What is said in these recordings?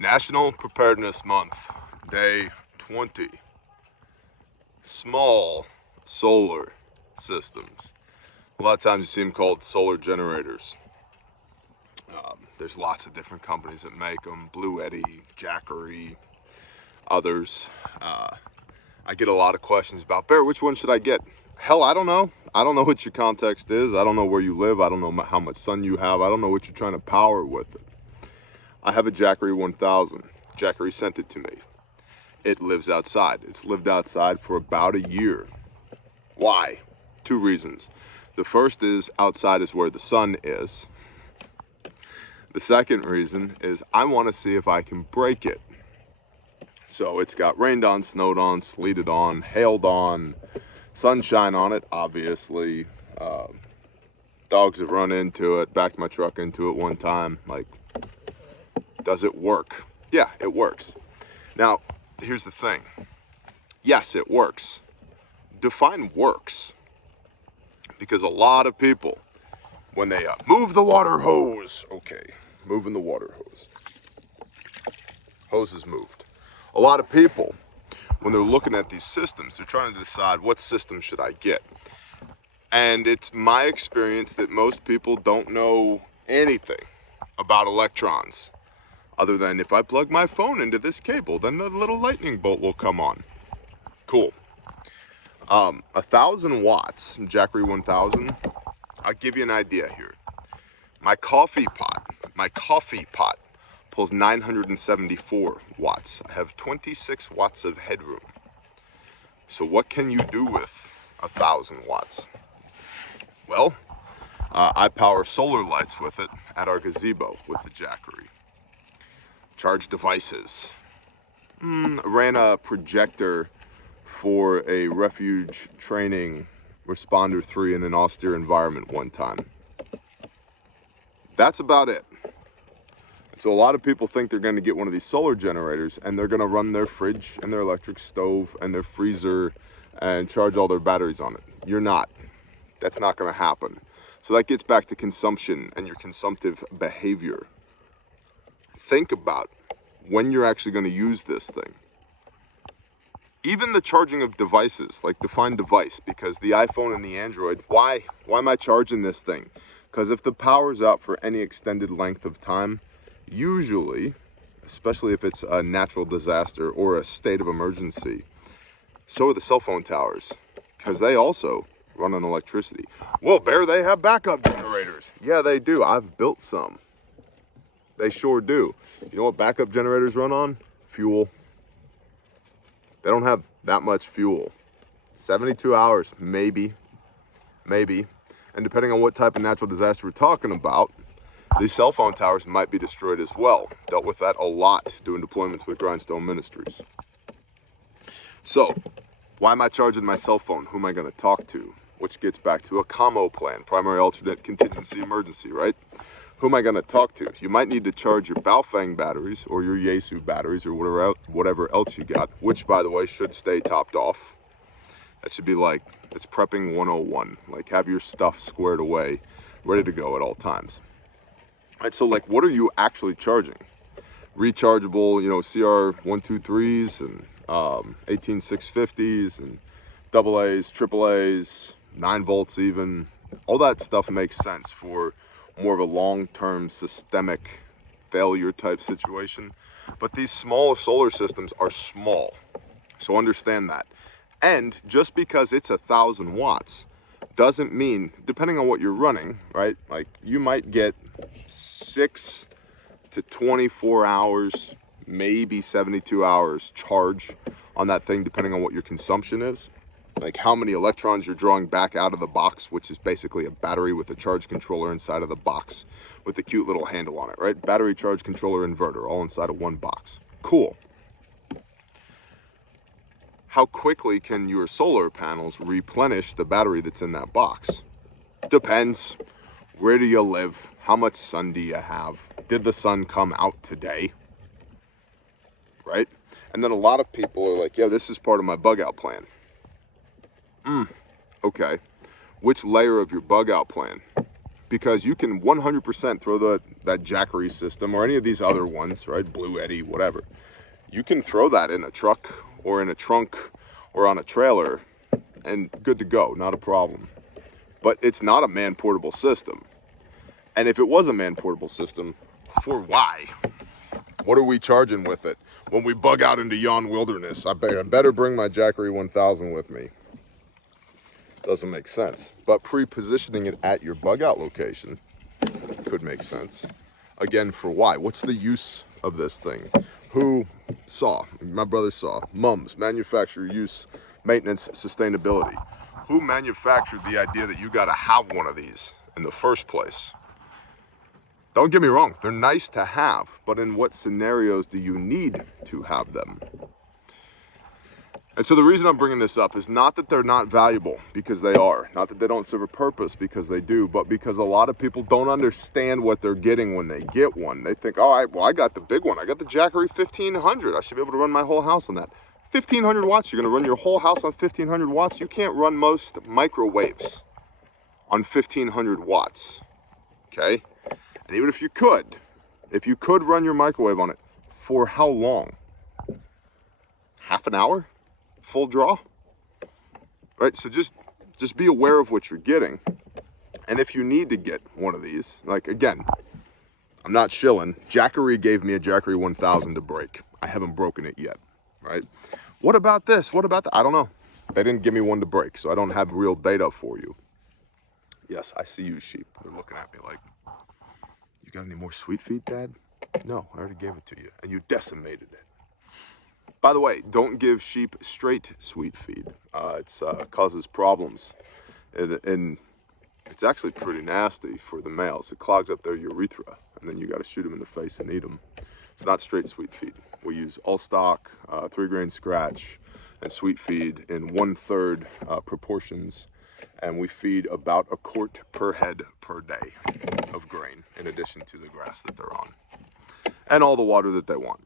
National Preparedness Month, day 20. Small solar systems. A lot of times you see them called solar generators. There's lots of different companies that make them. Blue Eddy, Jackery, others. I get a lot of questions about, Bear, which one should I get? Hell, I don't know. I don't know what your context is. I don't know where you live. I don't know how much sun you have. I don't know what you're trying to power with it. I have a Jackery 1000. Jackery sent it to me. It lives outside. It's lived outside for about a year. Why? Two reasons. The first is outside is where the sun is. The second reason is I want to see if I can break it. So it's got rained on, snowed on, sleeted on, hailed on, sunshine on it, obviously. Dogs have run into it, backed my truck into it one time. Like, does it work? Yeah, it works. Now, here's the thing. Yes, it works. Define works. Because a lot of people, when they move the water hose, okay, moving the water hose. Hose is moved. A lot of people, when they're looking at these systems, they're trying to decide what system should I get. And it's my experience that most people don't know anything about electrons. Other than if I plug my phone into this cable, then the little lightning bolt will come on. Cool. 1,000 watts, Jackery 1000. I'll give you an idea here. My coffee pot pulls 974 watts. I have 26 watts of headroom. So what can you do with 1,000 watts? Well, I power solar lights with it at our gazebo with the Jackery. Charge devices. Ran a projector for a refuge training responder 3 in an austere environment one time. That's about it. So a lot of people think they're going to get one of these solar generators and they're going to run their fridge and their electric stove and their freezer and charge all their batteries on it. You're not. That's not going to happen. So that gets back to consumption and your consumptive behavior. Think about when you're actually going to use this thing. Even the charging of devices, like define device, because the iPhone and the Android, why am I charging this thing? Because if the power's out for any extended length of time, usually, especially if it's a natural disaster or a state of emergency, so are the cell phone towers, because they also run on electricity. Well, Bear, they have backup generators. Yeah, they do. I've built some. They sure do. You know what backup generators run on? Fuel. They don't have that much fuel. 72 hours, maybe. And depending on what type of natural disaster we're talking about, these cell phone towers might be destroyed as well. Dealt with that a lot doing deployments with Grindstone Ministries. So, why am I charging my cell phone? Who am I going to talk to? Which gets back to a COMO plan, primary alternate contingency emergency, right? Who am I going to talk to? You might need to charge your Baofeng batteries or your Yaesu batteries or whatever else you got, which, by the way, should stay topped off. That should be like, it's prepping 101. Like, have your stuff squared away, ready to go at all times. All right, so, like, what are you actually charging? Rechargeable, CR123s and 18650s and AA's, AAA's, 9 volts even. All that stuff makes sense for more of a long-term systemic failure type situation. But these smaller solar systems are small. So understand that. And just because it's 1,000 watts doesn't mean, depending on what you're running, right? Like you might get 6 to 24 hours, maybe 72 hours charge on that thing, depending on what your consumption is. Like how many electrons you're drawing back out of the box, which is basically a battery with a charge controller inside of the box with a cute little handle on it, right? Battery, charge controller, inverter, all inside of one box. Cool. How quickly can your solar panels replenish the battery that's in that box? Depends. Where do you live? How much sun do you have? Did the sun come out today? Right? And then a lot of people are like, yeah, this is part of my bug out plan. Okay. Which layer of your bug out plan? because you can 100% throw that Jackery system or any of these other ones, right? Blue Eddy, whatever. You can throw that in a truck or in a trunk or on a trailer and good to go, not a problem. But it's not a man-portable system. And if it was a man-portable system, for why? What are we charging with it? When we bug out into yon wilderness, I better bring my Jackery 1000 with me. Doesn't make sense. But pre-positioning it at your bug out location could make sense. Again, for why? What's the use of this thing? Who saw? My brother saw. MUMS, manufacturer, use, maintenance, sustainability. Who manufactured the idea that you gotta have one of these in the first place? Don't get me wrong, they're nice to have, but in what scenarios do you need to have them? And so the reason I'm bringing this up is not that they're not valuable, because they are. Not that they don't serve a purpose, because they do, but because a lot of people don't understand what they're getting when they get one. They think, oh, well, I got the big one. I got the Jackery 1500. I should be able to run my whole house on that. 1500 watts, you're gonna run your whole house on 1500 watts? You can't run most microwaves on 1500 watts, okay? And even if you could run your microwave on it, for how long? Half an hour? Full draw? Right, so just be aware of what you're getting. And if you need to get one of these, like again, I'm not shilling. Jackery gave me a Jackery 1000 to break. I haven't broken it yet, right? What about this? What about that? I don't know. They didn't give me one to break, so I don't have real data for you. Yes, I see you, sheep. They're looking at me like, you got any more sweet feed, Dad? No, I already gave it to you, and you decimated it. By the way, don't give sheep straight sweet feed. It causes problems, and it's actually pretty nasty for the males. It clogs up their urethra, and then you got to shoot them in the face and eat them. It's not straight sweet feed. We use all stock, 3-grain scratch, and sweet feed in 1/3 proportions, and we feed about a quart per head per day of grain, in addition to the grass that they're on, and all the water that they want.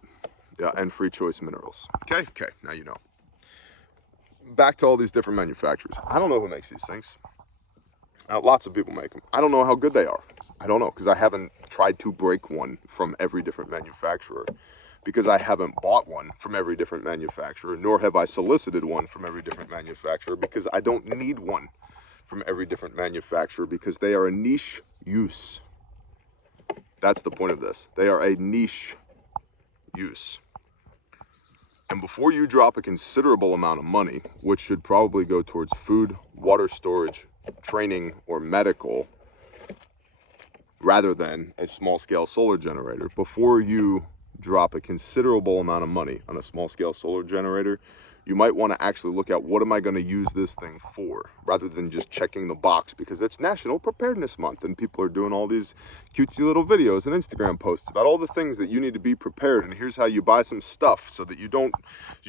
Yeah, and free choice minerals. Okay, now you know. Back to all these different manufacturers. I don't know who makes these things. Lots of people make them. I don't know how good they are. I don't know, because I haven't tried to break one from every different manufacturer, because I haven't bought one from every different manufacturer, nor have I solicited one from every different manufacturer, because I don't need one from every different manufacturer, because they are a niche use. That's the point of this. They are a niche use. And before you drop a considerable amount of money, which should probably go towards food, water storage, training, or medical, rather than a small-scale solar generator, before you drop a considerable amount of money on a small-scale solar generator, you might want to actually look at, what am I going to use this thing for, rather than just checking the box, because it's National Preparedness Month and people are doing all these cutesy little videos and Instagram posts about all the things that you need to be prepared, and here's how you buy some stuff so that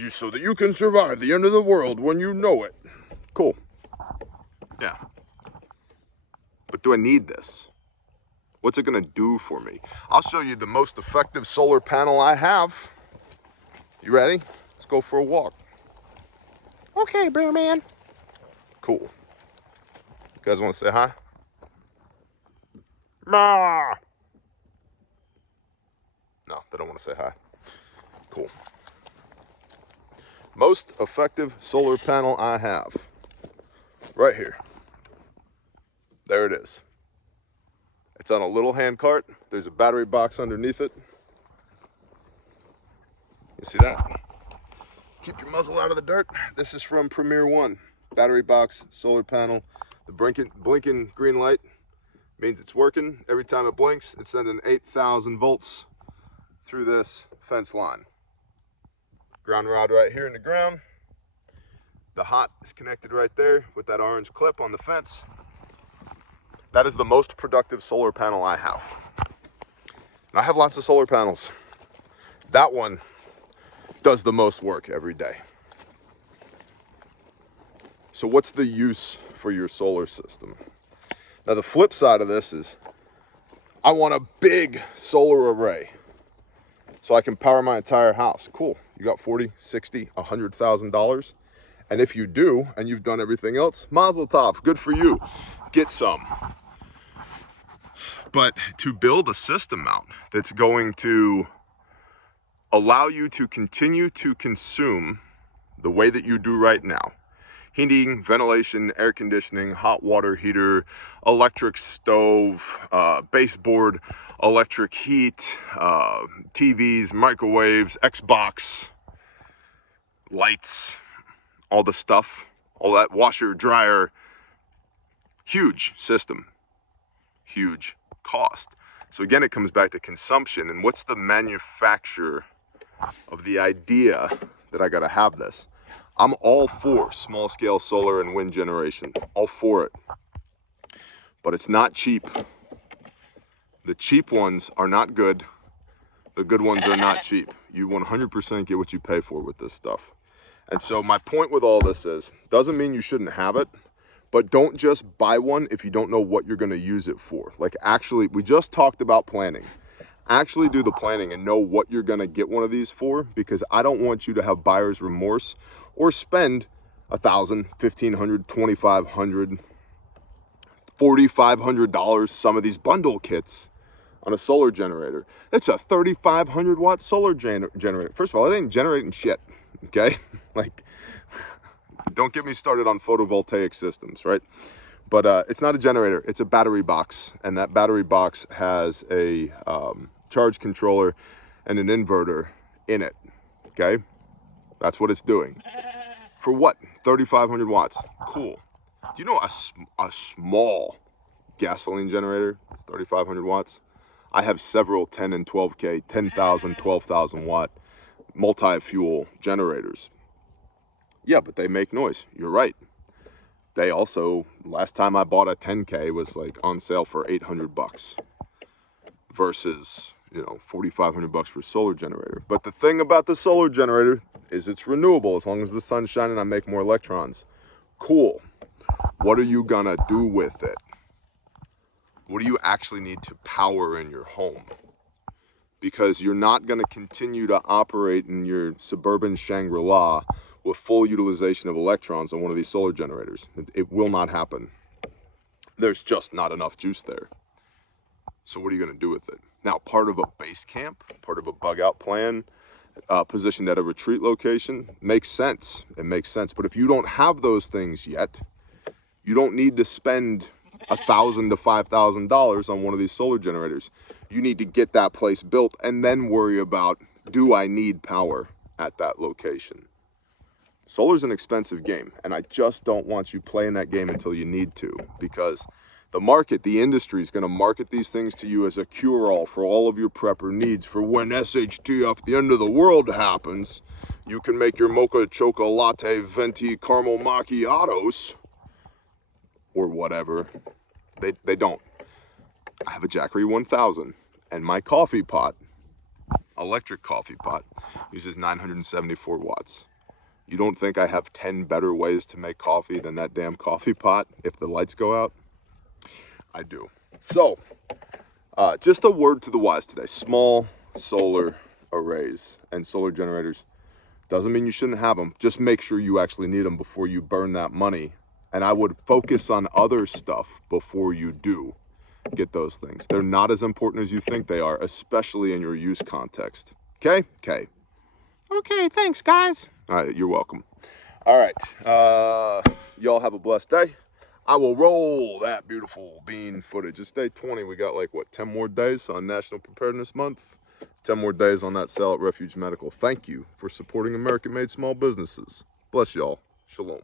so that you can survive the end of the world when you know it. Cool. Yeah. But do I need this? What's it going to do for me? I'll show you the most effective solar panel I have. You ready? Let's go for a walk. Okay, bear man. Cool. You guys want to say hi? Bah! No, they don't want to say hi. Cool. Most effective solar panel I have. Right here. There it is. It's on a little hand cart. There's a battery box underneath it. You see that? Keep your muzzle out of the dirt. This is from Premier One. Battery box, solar panel. The blinking green light means it's working. Every time it blinks, it's sending 8,000 volts through this fence line. Ground rod right here in the ground. The hot is connected right there with that orange clip on the fence. That is the most productive solar panel I have. And I have lots of solar panels. That one does the most work every day. So what's the use for your solar system? Now the flip side of this is, I want a big solar array so I can power my entire house. Cool. You got 40, 60, $100,000. And if you do, and you've done everything else, mazel tov, good for you. Get some. But to build a system mount that's going to allow you to continue to consume the way that you do right now, heating, ventilation, air conditioning, hot water heater, electric stove, baseboard, electric heat, TVs, microwaves, Xbox, lights, all the stuff, all that, washer, dryer, huge system, huge cost. So again, it comes back to consumption and what's the manufacturer of the idea that I gotta have this. I'm all for small scale solar and wind generation, all for it. But it's not cheap. The cheap ones are not good. The good ones are not cheap. You 100% get what you pay for with this stuff. And so my point with all this is, doesn't mean you shouldn't have it, but don't just buy one if you don't know what you're gonna use it for. Like actually, we just talked about planning. Actually do the planning and know what you're gonna get one of these for, because I don't want you to have buyer's remorse or spend $1,000, $1,500, $2,500, $4,500 some of these bundle kits on a solar generator. It's a 3,500 watt solar generator. First of all, it ain't generating shit, okay? Like, don't get me started on photovoltaic systems, right? But it's not a generator, it's a battery box. And that battery box has a charge controller and an inverter in it, okay? That's what it's doing. For what? 3,500 watts, cool. Do you know a small gasoline generator is 3,500 watts? I have several 10 and 12K, 10,000, 12,000 watt multi-fuel generators. Yeah, but they make noise. You're right. They also, last time I bought a 10K was like on sale for 800 bucks versus, you know, 4,500 bucks for a solar generator. But the thing about the solar generator is it's renewable. As long as the sun's shining, I make more electrons. Cool. What are you gonna do with it? What do you actually need to power in your home? Because you're not gonna continue to operate in your suburban Shangri-La with full utilization of electrons on one of these solar generators. It will not happen. There's just not enough juice there. So what are you gonna do with it? Now, part of a base camp, part of a bug out plan, positioned at a retreat location, makes sense. It makes sense. But if you don't have those things yet, you don't need to spend $1,000 to $5,000 on one of these solar generators. You need to get that place built and then worry about, do I need power at that location? Solar's an expensive game, and I just don't want you playing that game until you need to, because the market, the industry is going to market these things to you as a cure-all for all of your prepper needs. For when SHTF, the end of the world happens, you can make your mocha choco latte venti caramel macchiatos or whatever. They don't. I have a Jackery 1000, and my coffee pot, electric coffee pot, uses 974 watts. You don't think I have 10 better ways to make coffee than that damn coffee pot if the lights go out? I do. So, just a word to the wise today. Small solar arrays and solar generators doesn't mean you shouldn't have them. Just make sure you actually need them before you burn that money. And I would focus on other stuff before you do get those things. They're not as important as you think they are, especially in your use context. Okay? Okay. Okay, thanks, guys. All right, you're welcome. All right, y'all have a blessed day. I will roll that beautiful bean footage. It's day 20. We got like, what, 10 more days on National Preparedness Month? 10 more days on that sale at Refuge Medical. Thank you for supporting American-made small businesses. Bless y'all. Shalom.